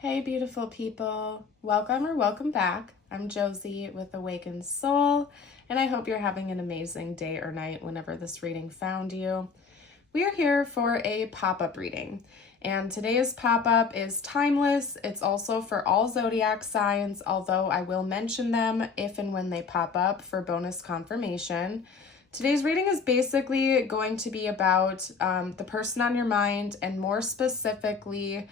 Hey, beautiful people. Welcome or welcome back. I'm Josie with Awakened Soul, and I hope you're having an amazing day or night whenever this reading found you. We are here for a pop-up reading, and today's pop-up is timeless. It's also for all zodiac signs, although I will mention them if and when they pop up for bonus confirmation. Today's reading is basically going to be about the person on your mind, and more specifically,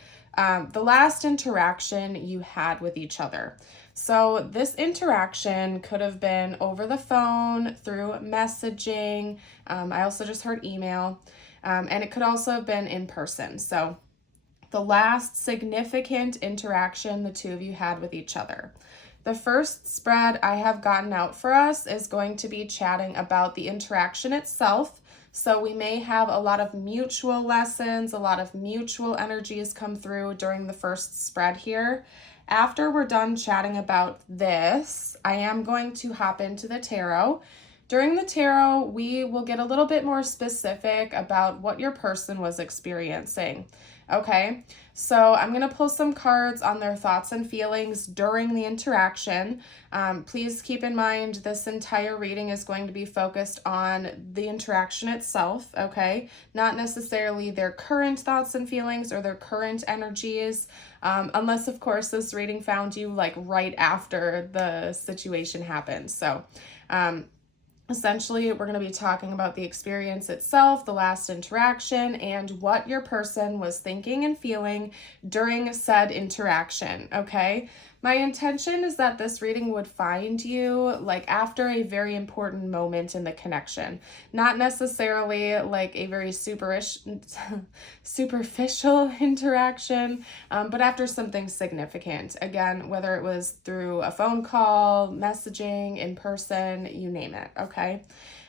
the last interaction you had with each other. So this interaction could have been over the phone, through messaging. I also just heard email, and it could also have been in person. So the last significant interaction the two of you had with each other. The first spread I have gotten out for us is going to be chatting about the interaction itself. So we may have a lot of mutual lessons, a lot of mutual energies come through during the first spread here. After we're done chatting about this, I am going to hop into the tarot. During the tarot, we will get a little bit more specific about what your person was experiencing. Okay, so I'm going to pull some cards on their thoughts and feelings during the interaction. Please keep in mind this entire reading is going to be focused on the interaction itself, okay? Not necessarily their current thoughts and feelings or their current energies, unless, of course, this reading found you like right after the situation happened. So, essentially, we're going to be talking about the experience itself, the last interaction, and what your person was thinking and feeling during said interaction, okay? My intention is that this reading would find you like after a very important moment in the connection. Not necessarily like a very superficial interaction, but after something significant. Again, whether it was through a phone call, messaging, in person, you name it, okay?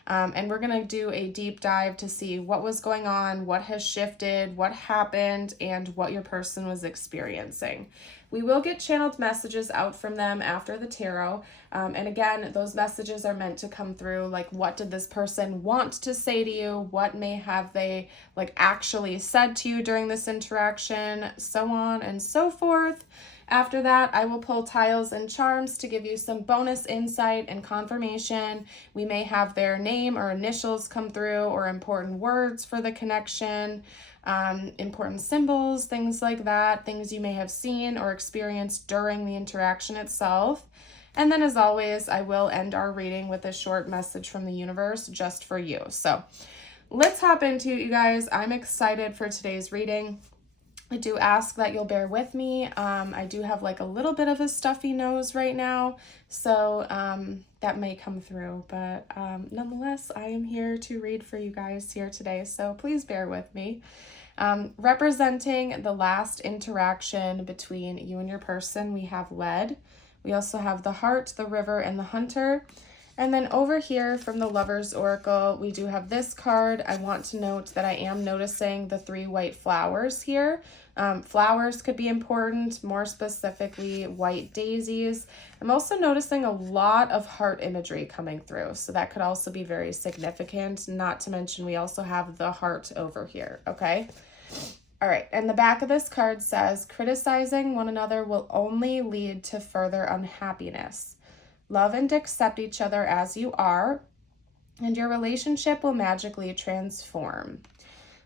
And we're going to do a deep dive to see what was going on, what has shifted, what happened, and what your person was experiencing. We will get channeled messages out from them after the tarot. And again, those messages are meant to come through like, what did this person want to say to you? What may have they like actually said to you during this interaction? So on and so forth. After that, I will pull tiles and charms to give you some bonus insight and confirmation. We may have their name or initials come through, or important words for the connection, important symbols, things like that, things you may have seen or experienced during the interaction itself. And then, as always, I will end our reading with a short message from the universe just for you. So let's hop into it, you guys. I'm excited for today's reading. I do ask that you'll bear with me. I do have like a little bit of a stuffy nose right now, so that may come through, but nonetheless, I am here to read for you guys here today, so please bear with me. Representing the last interaction between you and your person, we have lead. We also have the heart, the river, and the hunter. And then over here from the Lover's Oracle, we do have this card. I want to note that I am noticing the 3 white flowers here. Flowers could be important, more specifically white daisies. I'm also noticing a lot of heart imagery coming through, so that could also be very significant. Not to mention we also have the heart over here, okay? All right, and the back of this card says, criticizing one another will only lead to further unhappiness. Love and accept each other as you are, and your relationship will magically transform.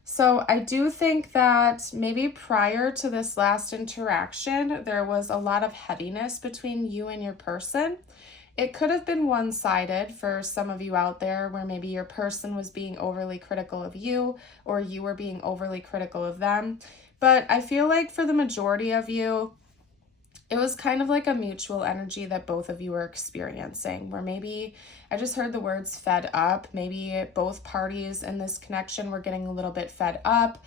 So I do think that maybe prior to this last interaction, there was a lot of heaviness between you and your person. It could have been one-sided for some of you out there, where maybe your person was being overly critical of you, or you were being overly critical of them. But I feel like for the majority of you, it was kind of like a mutual energy that both of you were experiencing, where maybe I just heard the words fed up. Maybe both parties in this connection were getting a little bit fed up.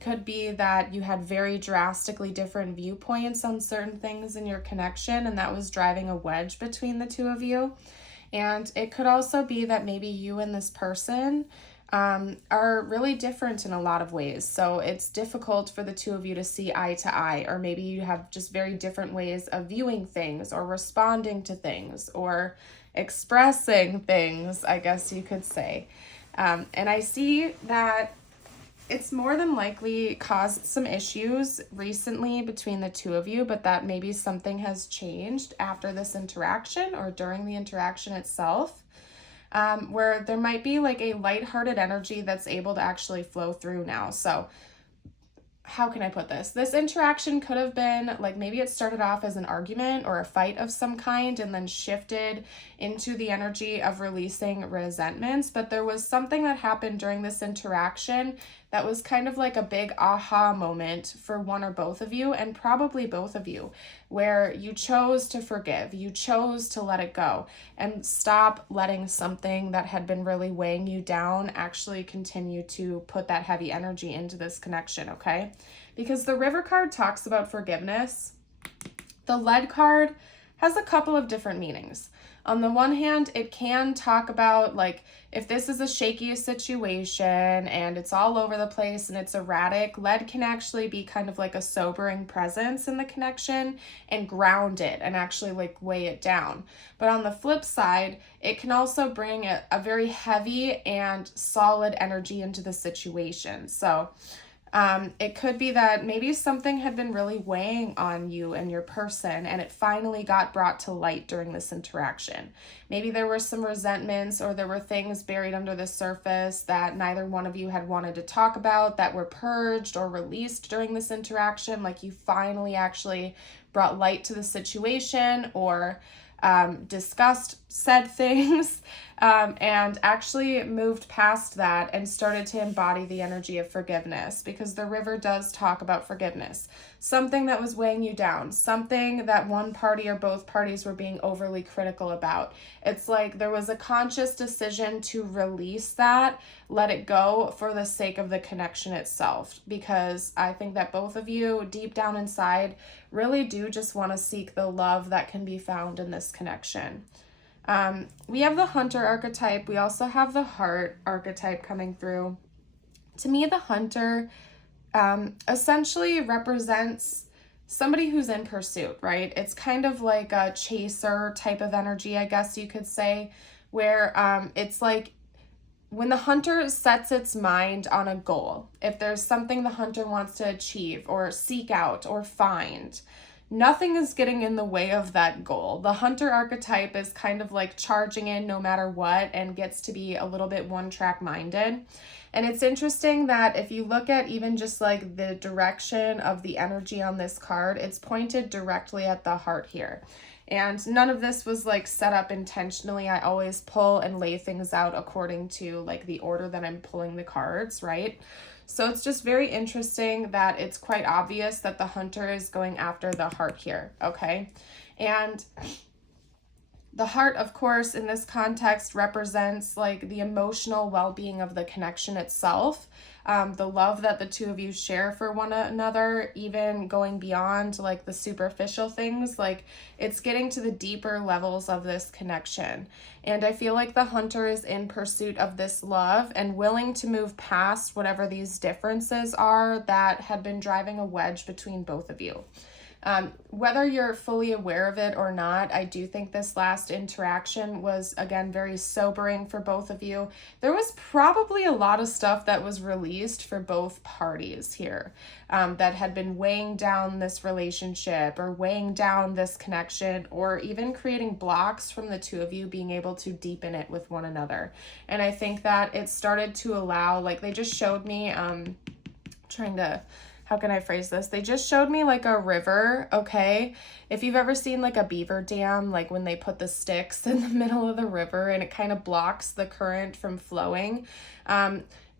Could be that you had very drastically different viewpoints on certain things in your connection, and that was driving a wedge between the two of you. And it could also be that maybe you and this person are really different in a lot of ways. So it's difficult for the two of you to see eye to eye, or maybe you have just very different ways of viewing things or responding to things or expressing things, I guess you could say. And I see that it's more than likely caused some issues recently between the two of you, but that maybe something has changed after this interaction or during the interaction itself, where there might be like a lighthearted energy that's able to actually flow through now. So how can I put this? This interaction could have been like, maybe it started off as an argument or a fight of some kind and then shifted into the energy of releasing resentments. But there was something that happened during this interaction that was kind of like a big aha moment for one or both of you, and probably both of you, where you chose to forgive, you chose to let it go and stop letting something that had been really weighing you down actually continue to put that heavy energy into this connection, okay? Because the River card talks about forgiveness. The Lead card has a couple of different meanings. On the one hand, it can talk about like if this is a shaky situation and it's all over the place and it's erratic, Lead can actually be kind of like a sobering presence in the connection and ground it and actually like weigh it down. But on the flip side, it can also bring a very heavy and solid energy into the situation. So it could be that maybe something had been really weighing on you and your person, and it finally got brought to light during this interaction. Maybe there were some resentments or there were things buried under the surface that neither one of you had wanted to talk about that were purged or released during this interaction. Like you finally actually brought light to the situation or discussed said things and actually moved past that and started to embody the energy of forgiveness, because the River does talk about forgiveness. Something that was weighing you down, something that one party or both parties were being overly critical about. It's like there was a conscious decision to release that, let it go for the sake of the connection itself, because I think that both of you deep down inside really do just want to seek the love that can be found in this connection. We have the Hunter archetype. We also have the Heart archetype coming through. To me, the Hunter essentially represents somebody who's in pursuit, right? It's kind of like a chaser type of energy, I guess you could say, where it's like when the Hunter sets its mind on a goal, if there's something the Hunter wants to achieve or seek out or find, nothing is getting in the way of that goal. The Hunter archetype is kind of like charging in no matter what and gets to be a little bit one-track minded. And it's interesting that if you look at even just like the direction of the energy on this card, it's pointed directly at the heart here. And none of this was like set up intentionally. I always pull and lay things out according to like the order that I'm pulling the cards, right? So it's just very interesting that it's quite obvious that the Hunter is going after the heart here, okay? And the heart, of course, in this context represents like the emotional well-being of the connection itself, the love that the two of you share for one another, even going beyond like the superficial things. Like it's getting to the deeper levels of this connection. And I feel like the Hunter is in pursuit of this love and willing to move past whatever these differences are that had been driving a wedge between both of you. Whether you're fully aware of it or not, I do think this last interaction was, again, very sobering for both of you. There was probably a lot of stuff that was released for both parties here that had been weighing down this relationship or weighing down this connection, or even creating blocks from the two of you being able to deepen it with one another. And I think that it started to allow, like they just showed me, how can I phrase this? They just showed me like a river, okay? If you've ever seen like a beaver dam, like when they put the sticks in the middle of the river and it kind of blocks the current from flowing,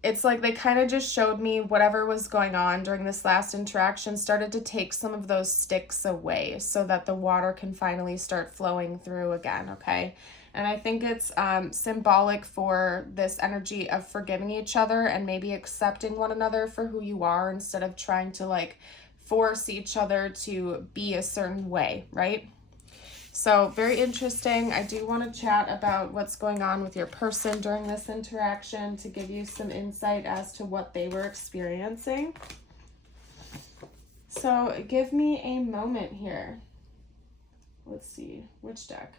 it's like they kind of just showed me whatever was going on during this last interaction started to take some of those sticks away so that the water can finally start flowing through again, okay? And I think it's symbolic for this energy of forgiving each other and maybe accepting one another for who you are instead of trying to like force each other to be a certain way, right? So very interesting. I do want to chat about what's going on with your person during this interaction to give you some insight as to what they were experiencing. So give me a moment here. Let's see, which deck?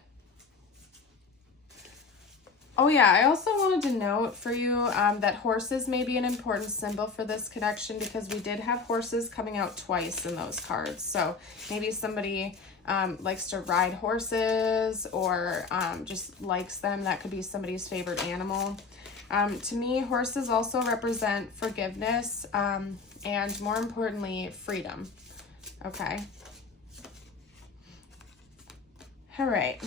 Oh yeah, I also wanted to note for you that horses may be an important symbol for this connection, because we did have horses coming out twice in those cards. So maybe somebody likes to ride horses, or just likes them. That could be somebody's favorite animal. To me, horses also represent forgiveness and, more importantly, freedom. Okay. All right.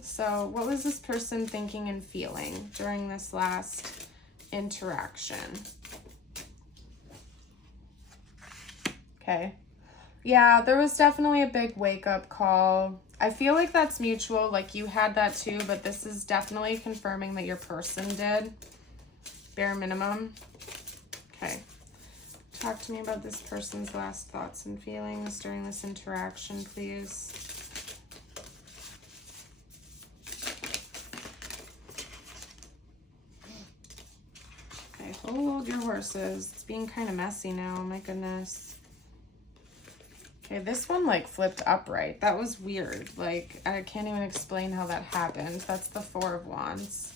So what was this person thinking and feeling during this last interaction? Okay. Yeah, there was definitely a big wake-up call. I feel like that's mutual, like you had that too, but this is definitely confirming that your person did, bare minimum. Okay. Talk to me about this person's last thoughts and feelings during this interaction, please. Okay, hold your horses. It's being kind of messy now, my goodness. Okay, this one like flipped upright. That was weird. Like, I can't even explain how that happened. That's the Four of Wands.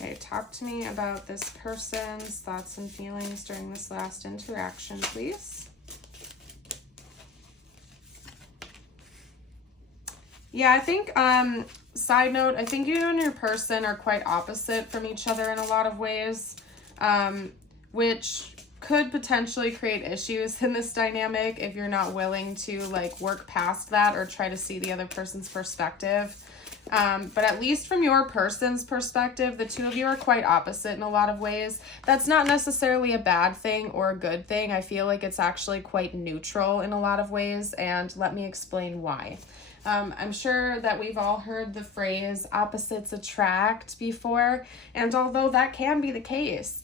Okay, talk to me about this person's thoughts and feelings during this last interaction, please. Yeah, I think, side note, I think you and your person are quite opposite from each other in a lot of ways, which could potentially create issues in this dynamic if you're not willing to like work past that or try to see the other person's perspective. But at least from your person's perspective, the two of you are quite opposite in a lot of ways. That's not necessarily a bad thing or a good thing. I feel like it's actually quite neutral in a lot of ways, and let me explain why. I'm sure that we've all heard the phrase opposites attract before, and although that can be the case,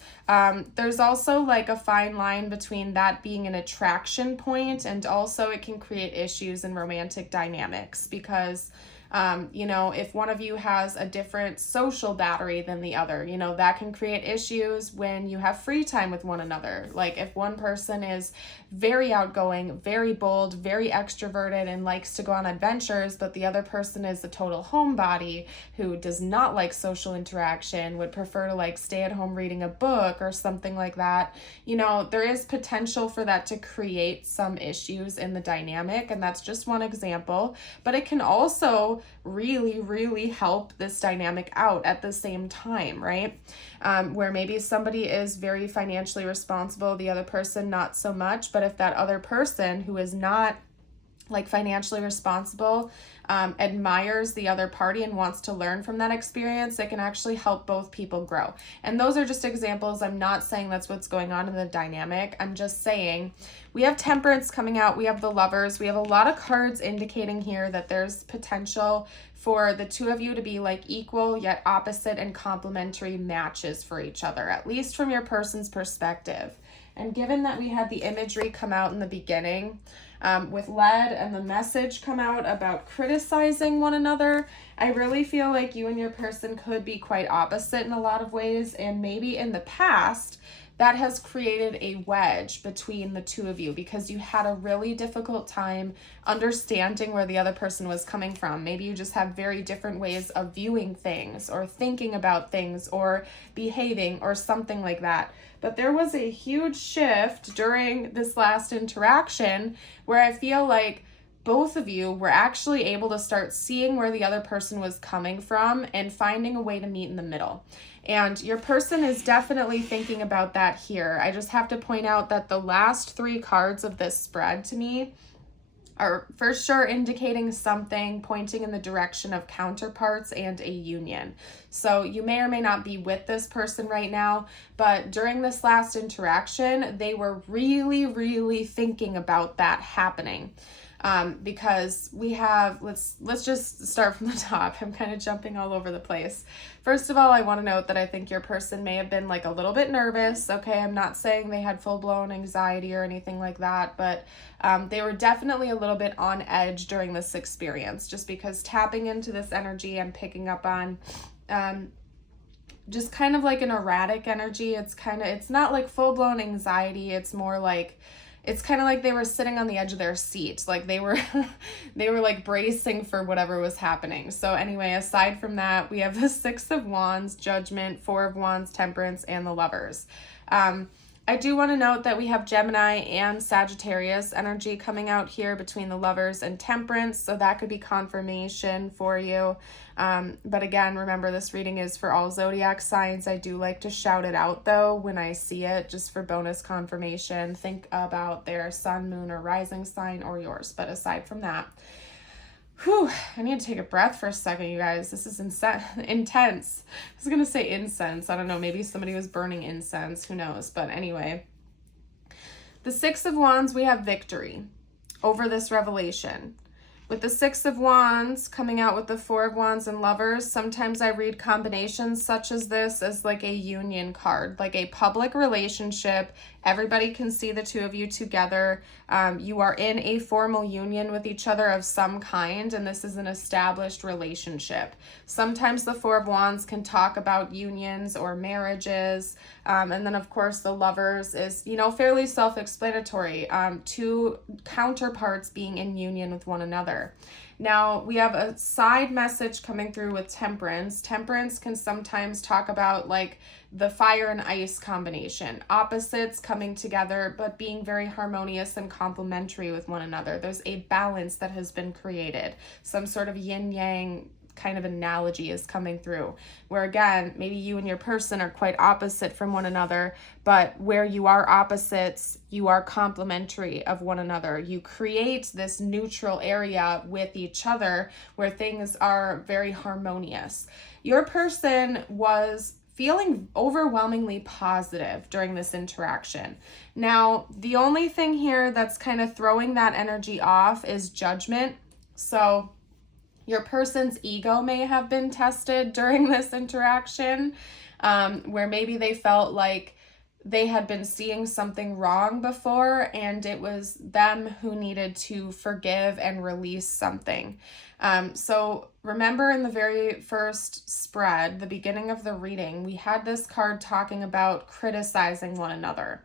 there's also like a fine line between that being an attraction point, and also it can create issues in romantic dynamics, because you know, if one of you has a different social battery than the other, you know, that can create issues when you have free time with one another. Like if one person is very outgoing, very bold, very extroverted, and likes to go on adventures, but the other person is a total homebody who does not like social interaction, would prefer to like stay at home reading a book or something like that, you know, there is potential for that to create some issues in the dynamic, and that's just one example. But it can also really help this dynamic out at the same time, right? Where maybe somebody is very financially responsible, the other person not so much, but if that other person who is not like financially responsible admires the other party and wants to learn from that experience, it can actually help both people grow. And those are just examples. I'm not saying that's what's going on in the dynamic. I'm just saying we have Temperance coming out. We have the Lovers. We have a lot of cards indicating here that there's potential for the two of you to be like equal yet opposite and complementary matches for each other, at least from your person's perspective. And given that we had the imagery come out in the beginning, with lead and the message come out about criticizing one another, I really feel like you and your person could be quite opposite in a lot of ways, and maybe in the past that has created a wedge between the two of you because you had a really difficult time understanding where the other person was coming from. Maybe you just have very different ways of viewing things or thinking about things or behaving or something like that. But there was a huge shift during this last interaction where I feel like both of you were actually able to start seeing where the other person was coming from and finding a way to meet in the middle. And your person is definitely thinking about that here. I just have to point out that the last three cards of this spread to me are for sure indicating something, pointing in the direction of counterparts and a union. So you may or may not be with this person right now, but during this last interaction, they were really thinking about that happening. Because we have, let's just start from the top. I'm kind of jumping all over the place. First of all, I want to note that I think your person may have been like a little bit nervous. Okay, I'm not saying they had full-blown anxiety or anything like that, but they were definitely a little bit on edge during this experience, just because tapping into this energy I'm picking up on just kind of like an erratic energy. It's not like full-blown anxiety. It's more like it's kind of like they were sitting on the edge of their seat. Like they were they were like bracing for whatever was happening. So anyway, aside from that, we have the Six of Wands, Judgment, Four of Wands, Temperance, and the Lovers. I do want to note that we have Gemini and Sagittarius energy coming out here between the Lovers and Temperance, so that could be confirmation for you. But again, remember, this reading is for all zodiac signs. I do like to shout it out though when I see it, just for bonus confirmation. Think about their sun, moon, or rising sign, or yours. But aside from that, I need to take a breath for a second, you guys. This is intense. I was going to say incense. I don't know. Maybe somebody was burning incense. Who knows? But anyway, the Six of Wands, we have victory over this revelation. With the Six of Wands coming out with the Four of Wands and Lovers, sometimes I read combinations such as this as like a union card, like a public relationship. Everybody can see the two of you together. You are in a formal union with each other of some kind, and this is an established relationship. Sometimes the Four of Wands can talk about unions or marriages. And then, of course, the Lovers is, fairly self-explanatory. Two counterparts being in union with one another. Now, we have a side message coming through with Temperance. Temperance can sometimes talk about like the fire and ice combination, opposites coming together, but being very harmonious and complementary with one another. There's a balance that has been created. Some sort of yin-yang kind of analogy is coming through, where again, maybe you and your person are quite opposite from one another, but where you are opposites, you are complementary of one another. You create this neutral area with each other where things are very harmonious. Your person was feeling overwhelmingly positive during this interaction. Now, the only thing here that's kind of throwing that energy off is Judgment. So your person's ego may have been tested during this interaction, where maybe they felt like they had been seeing something wrong before, and it was them who needed to forgive and release something. So remember, in the very first spread, the beginning of the reading, we had this card talking about criticizing one another,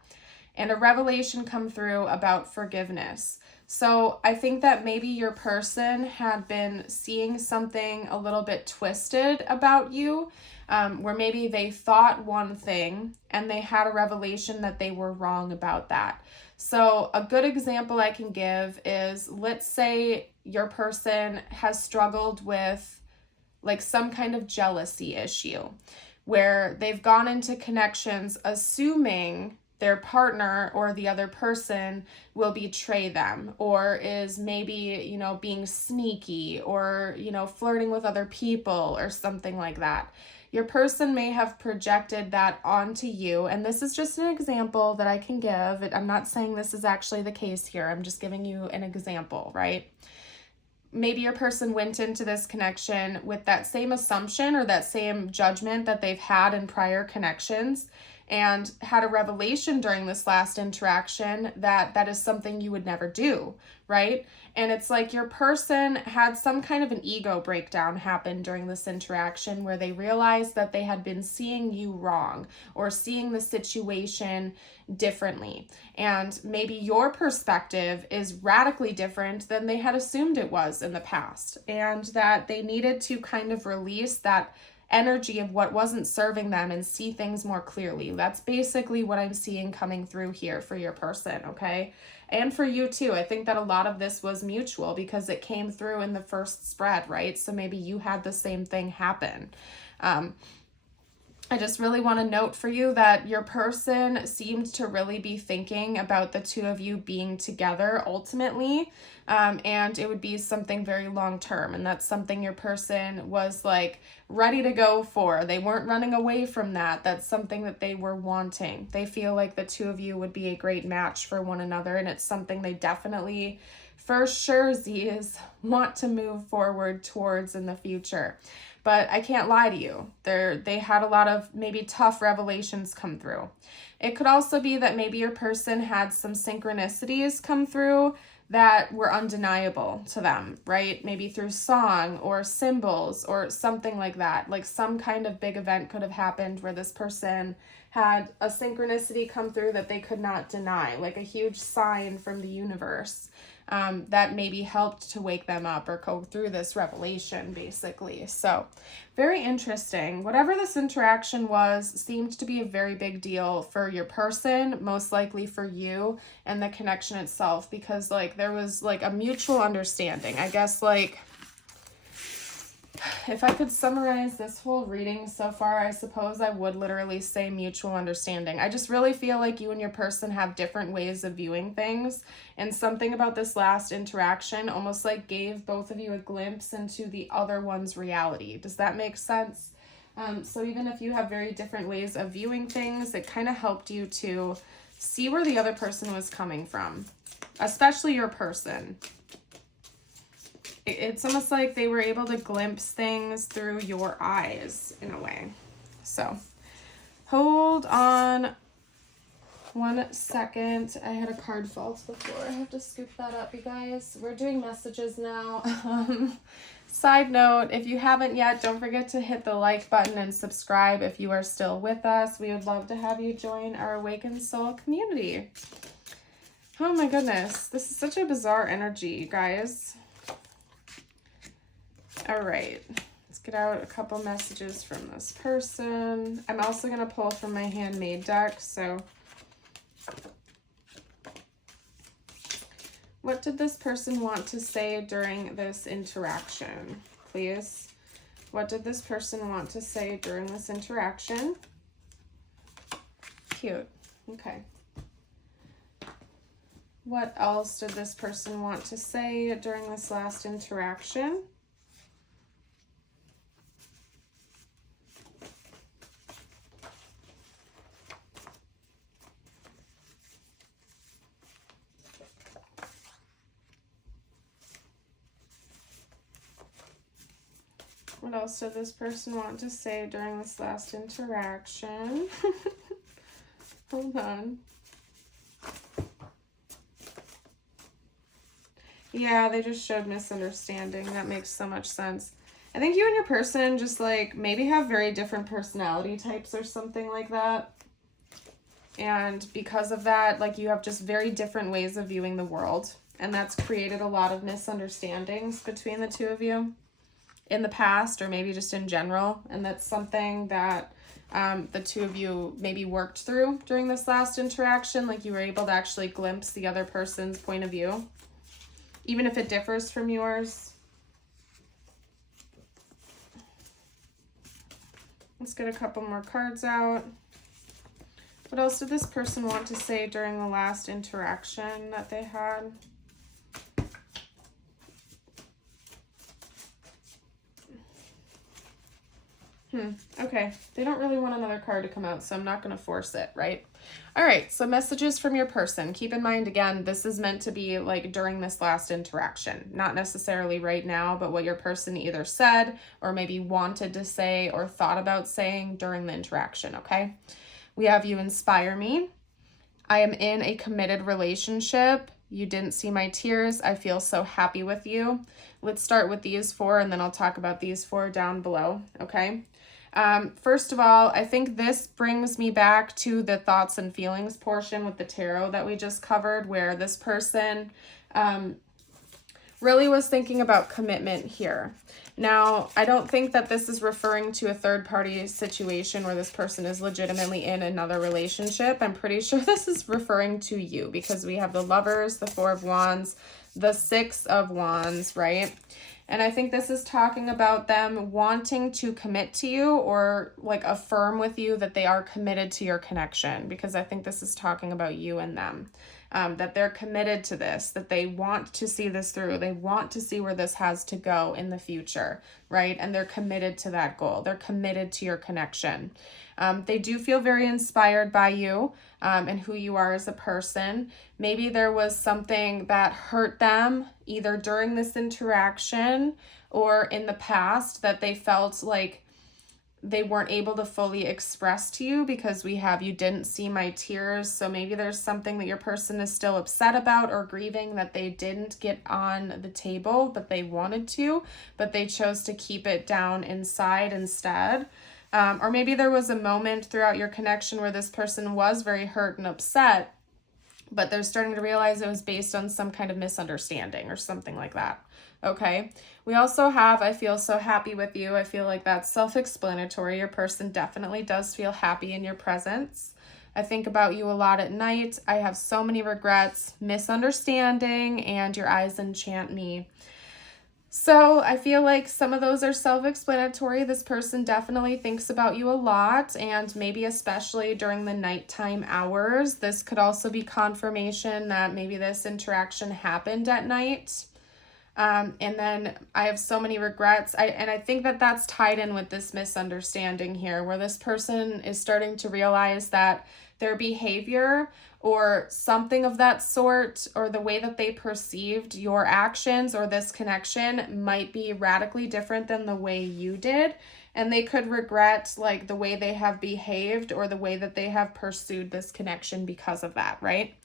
and a revelation come through about forgiveness. So I think that maybe your person had been seeing something a little bit twisted about you, where maybe they thought one thing and they had a revelation that they were wrong about that. So a good example I can give is, let's say your person has struggled with like some kind of jealousy issue, where they've gone into connections assuming their partner or the other person will betray them, or is maybe, being sneaky, or, flirting with other people or something like that. Your person may have projected that onto you. And this is just an example that I can give. I'm not saying this is actually the case here. I'm just giving you an example, right? Maybe your person went into this connection with that same assumption or that same judgment that they've had in prior connections, and had a revelation during this last interaction that is something you would never do, right? And it's like your person had some kind of an ego breakdown happen during this interaction, where they realized that they had been seeing you wrong or seeing the situation differently. And maybe your perspective is radically different than they had assumed it was in the past, and that they needed to kind of release that energy of what wasn't serving them and see things more clearly. That's basically what I'm seeing coming through here for your person, okay? And for you too. I think that a lot of this was mutual because it came through in the first spread, right? So maybe you had the same thing happen. I just really want to note for you that your person seemed to really be thinking about the two of you being together ultimately, and it would be something very long term, and that's something your person was like ready to go for. They weren't running away from that. That's something that they were wanting. They feel like the two of you would be a great match for one another, and it's something they definitely, for sure, want to move forward towards in the future. But I can't lie to you, they had a lot of maybe tough revelations come through. It could also be that maybe your person had some synchronicities come through that were undeniable to them, right? Maybe through song or symbols or something like that. Like some kind of big event could have happened where this person had a synchronicity come through that they could not deny, like a huge sign from the universe that maybe helped to wake them up or go through this revelation, basically. So very interesting. Whatever this interaction was seemed to be a very big deal for your person, most likely for you and the connection itself, because like there was like a mutual understanding. I guess like if I could summarize this whole reading so far, I suppose I would literally say mutual understanding. I just really feel like you and your person have different ways of viewing things, and something about this last interaction almost like gave both of you a glimpse into the other one's reality. Does that make sense? So even if you have very different ways of viewing things, it kind of helped you to see where the other person was coming from, especially your person. It's almost like they were able to glimpse things through your eyes in a way. So hold on 1 second. I had a card fall to the floor. I have to scoop that up, you guys. We're doing messages now. Side note, if you haven't yet, don't forget to hit the like button and subscribe if you are still with us. We would love to have you join our Awakened Soul community. Oh my goodness. This is such a bizarre energy, you guys. All right, let's get out a couple messages from this person. I'm also going to pull from my handmade deck. So what did this person want to say during this interaction, please? What did this person want to say during this interaction? Cute. Okay. What else did this person want to say during this last interaction? What else did this person want to say during this last interaction? Hold on. Yeah, they just showed misunderstanding. That makes so much sense. I think you and your person just like maybe have very different personality types or something like that. And because of that, like you have just very different ways of viewing the world. And that's created a lot of misunderstandings between the two of you in the past, or maybe just in general. And that's something that the two of you maybe worked through during this last interaction. Like you were able to actually glimpse the other person's point of view, even if it differs from yours. Let's get a couple more cards out. What else did this person want to say during the last interaction that they had? Okay, they don't really want another card to come out, so I'm not going to force it, right? All right, so messages from your person. Keep in mind, again, this is meant to be like during this last interaction, not necessarily right now, but what your person either said or maybe wanted to say or thought about saying during the interaction, okay? We have you inspire me. I am in a committed relationship. You didn't see my tears. I feel so happy with you. Let's start with these four, and then I'll talk about these four down below, okay? First of all, I think this brings me back to the thoughts and feelings portion with the tarot that we just covered, where this person really was thinking about commitment here. Now, I don't think that this is referring to a third-party situation where this person is legitimately in another relationship. I'm pretty sure this is referring to you, because we have the Lovers, the Four of Wands, the Six of Wands, right? And I think this is talking about them wanting to commit to you, or like affirm with you that they are committed to your connection, because I think this is talking about you and them. That they're committed to this, that they want to see this through. They want to see where this has to go in the future, right? And they're committed to that goal. They're committed to your connection. They do feel very inspired by you and who you are as a person. Maybe there was something that hurt them either during this interaction or in the past that they felt like they weren't able to fully express to you because we have you didn't see my tears. So maybe there's something that your person is still upset about or grieving that they didn't get on the table, but they wanted to, but they chose to keep it down inside instead. Or maybe there was a moment throughout your connection where this person was very hurt and upset, but they're starting to realize it was based on some kind of misunderstanding or something like that. Okay. We also have, I feel so happy with you. I feel like that's self-explanatory. Your person definitely does feel happy in your presence. I think about you a lot at night. I have so many regrets, misunderstanding, and your eyes enchant me. So I feel like some of those are self-explanatory. This person definitely thinks about you a lot, and maybe especially during the nighttime hours. This could also be confirmation that maybe this interaction happened at night. And then I have so many regrets. I think that that's tied in with this misunderstanding here, where this person is starting to realize that their behavior or something of that sort, or the way that they perceived your actions or this connection might be radically different than the way you did. And they could regret like the way they have behaved or the way that they have pursued this connection because of that, right?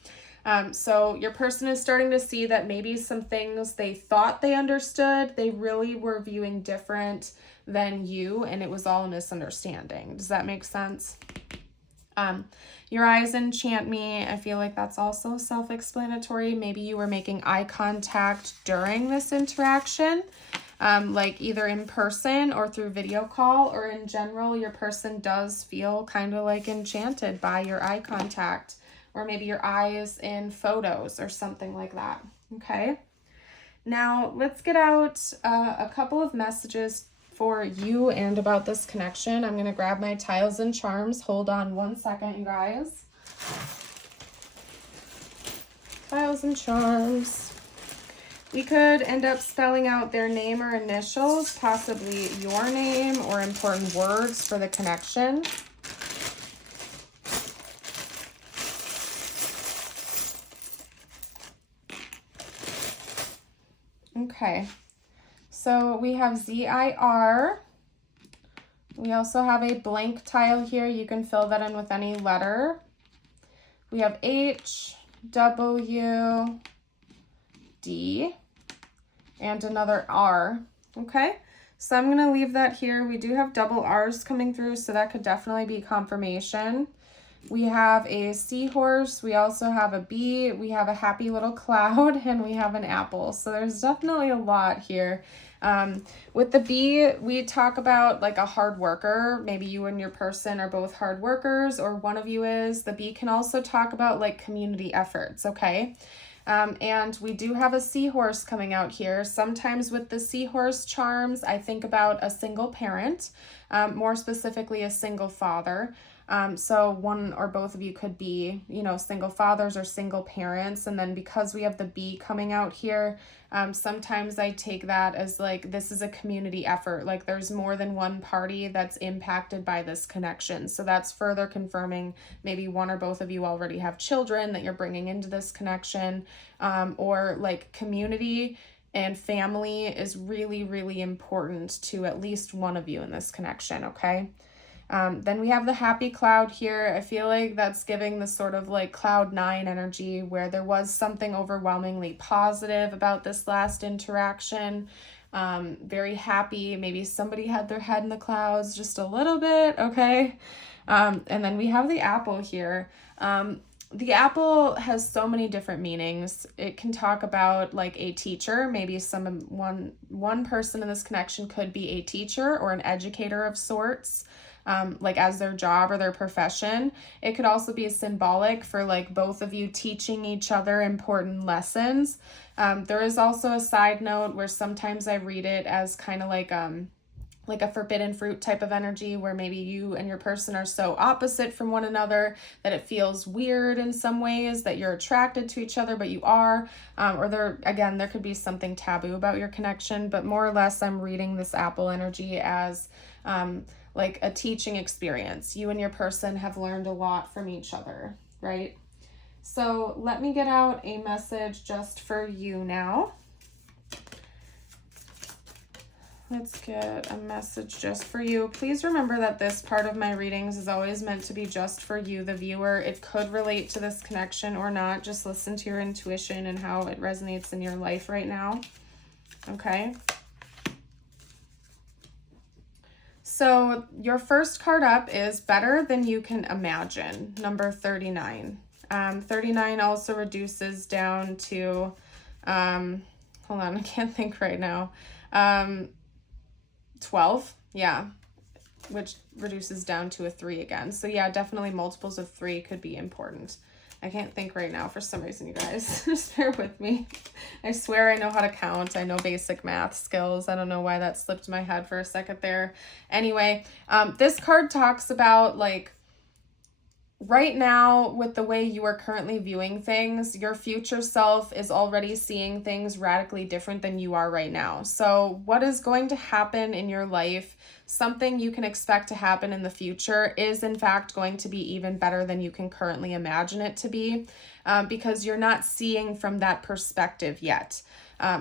So your person is starting to see that maybe some things they thought they understood, they really were viewing different than you, and it was all a misunderstanding. Does that make sense? Your eyes enchant me. I feel like that's also self-explanatory. Maybe you were making eye contact during this interaction, like either in person or through video call, or in general, your person does feel kind of like enchanted by your eye contact. Or maybe your eyes in photos or something like that, okay? Now, let's get out a couple of messages for you and about this connection. I'm going to grab my tiles and charms. Hold on one second, you guys. Tiles and charms. We could end up spelling out their name or initials, possibly your name or important words for the connection. Okay, so we have ZIR. We also have a blank tile here. You can fill that in with any letter. We have H, W, D, and another R. Okay, so I'm going to leave that here. We do have double R's coming through, so that could definitely be confirmation. We have a seahorse, we also have a bee, we have a happy little cloud, and we have an apple. So there's definitely a lot here. With the bee, we talk about like a hard worker. Maybe you and your person are both hard workers, or one of you is. The bee can also talk about like community efforts, okay? And we do have a seahorse coming out here. Sometimes with the seahorse charms, I think about a single parent, more specifically a single father. So one or both of you could be, you know, single fathers or single parents. And then because we have the bee coming out here, sometimes I take that as like, this is a community effort. Like there's more than one party that's impacted by this connection. So that's further confirming maybe one or both of you already have children that you're bringing into this connection, or like community and family is really, really important to at least one of you in this connection. Okay. Then we have the happy cloud here. I feel like that's giving the sort of like cloud 9 energy where there was something overwhelmingly positive about this last interaction. Very happy. Maybe somebody had their head in the clouds just a little bit. Okay. And then we have the apple here. The apple has so many different meanings. It can talk about like a teacher. Maybe one person in this connection could be a teacher or an educator of sorts. Like as their job or their profession. It could also be symbolic for like both of you teaching each other important lessons. There is also a side note where sometimes I read it as kind of like a forbidden fruit type of energy where maybe you and your person are so opposite from one another that it feels weird in some ways that you're attracted to each other, but you are, or there could be something taboo about your connection, but more or less I'm reading this apple energy as, like a teaching experience. You and your person have learned a lot from each other, right? So let me get out a message just for you now. Let's get a message just for you. Please remember that this part of my readings is always meant to be just for you, the viewer. It could relate to this connection or not. Just listen to your intuition and how it resonates in your life right now. Okay. So your first card up is Better Than You Can Imagine, number 39. 39 also reduces down to, hold on, I can't think right now. 12, yeah, which reduces down to a 3 again. So yeah, definitely multiples of 3 could be important. I can't think right now for some reason, you guys. Just bear with me. I swear I know how to count. I know basic math skills. I don't know why that slipped my head for a second there. Anyway, this card talks about, like, right now, with the way you are currently viewing things, your future self is already seeing things radically different than you are right now. So what is going to happen in your life, something you can expect to happen in the future, is in fact going to be even better than you can currently imagine it to be, because you're not seeing from that perspective yet.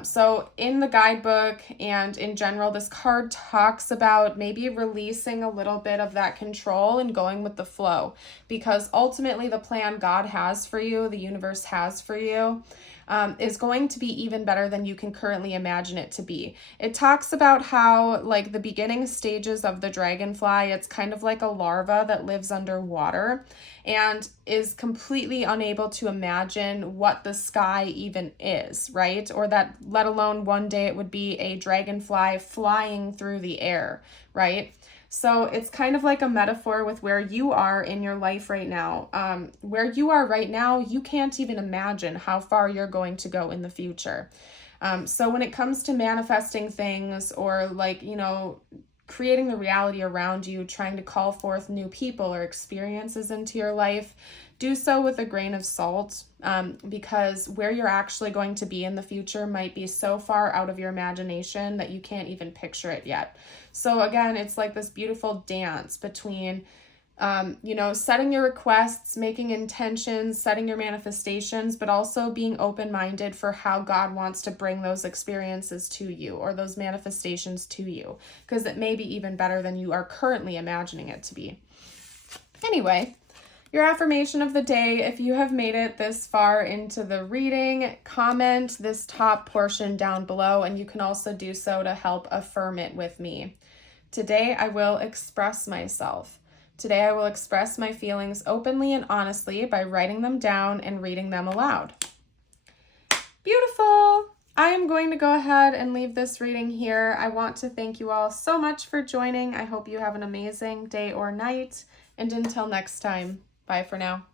So in the guidebook and in general, this card talks about maybe releasing a little bit of that control and going with the flow, because ultimately the plan God has for you, the universe has for you, is going to be even better than you can currently imagine it to be. It talks about how, like, the beginning stages of the dragonfly, it's kind of like a larva that lives underwater and is completely unable to imagine what the sky even is, right? Or that, let alone one day it would be a dragonfly flying through the air, right? So it's kind of like a metaphor with where you are in your life right now. Where you are right now, you can't even imagine how far you're going to go in the future. So when it comes to manifesting things, or, like, you know, creating the reality around you, trying to call forth new people or experiences into your life, do so with a grain of salt, because where you're actually going to be in the future might be so far out of your imagination that you can't even picture it yet. So again, it's like this beautiful dance between, you know, setting your requests, making intentions, setting your manifestations, but also being open-minded for how God wants to bring those experiences to you, or those manifestations to you, because it may be even better than you are currently imagining it to be. Anyway, your affirmation of the day, if you have made it this far into the reading, comment this top portion down below, and you can also do so to help affirm it with me. Today, I will express myself. Today, I will express my feelings openly and honestly by writing them down and reading them aloud. Beautiful! I am going to go ahead and leave this reading here. I want to thank you all so much for joining. I hope you have an amazing day or night. And until next time, bye for now.